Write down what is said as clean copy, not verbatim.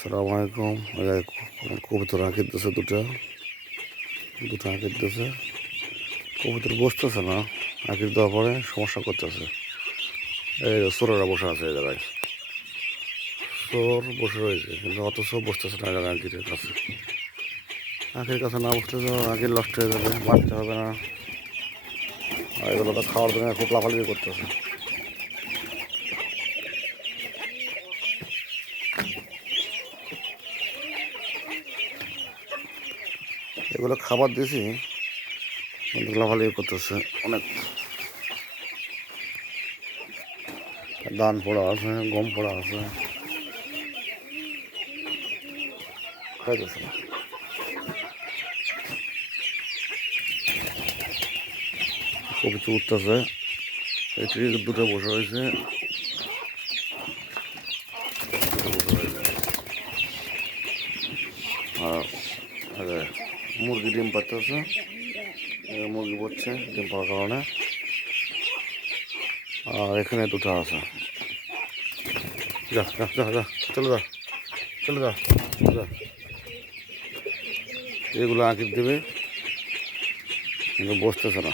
আসসালামু আলাইকুম। কবুতর আঁকির দিতেছে দুটো আঁকির দিতেছে। কবুতর বসতেছে না, আঁকির দেওয়ার পরে সমস্যা করতেছে। এই চোরেরা বসে আছে এই জায়গায়, চোর বসে রয়েছে কিন্তু অথচ বসতেছে না জায়গায় আঁকির কাছে। আঁকির কাছে না বসতে তো আঁকির নষ্ট হয়ে যাবে, বাড়তে হবে না। আর এগুলো তো খাওয়ার জন্য খুব লাফালাফি করতেছে। এগুলো খাবার দিয়েছি কিন্তু লাফালাফি করতেছে অনেক। ধান পোড়া আছে, গম পোড়া আছে, খাইতেছে না। কবুতর উঠতেছে, এটি দুটো বসে রয়েছে। আর মুরগি ডিম পাড়তেছে, মুরগি পড়ছে ডিম পাওয়ার কারণে। আর এখানে দুটো আছে। যা যা যা যা, চলে যা চলে যা যা। এগুলো আঁকির দেবে কিন্তু বসতেছে না।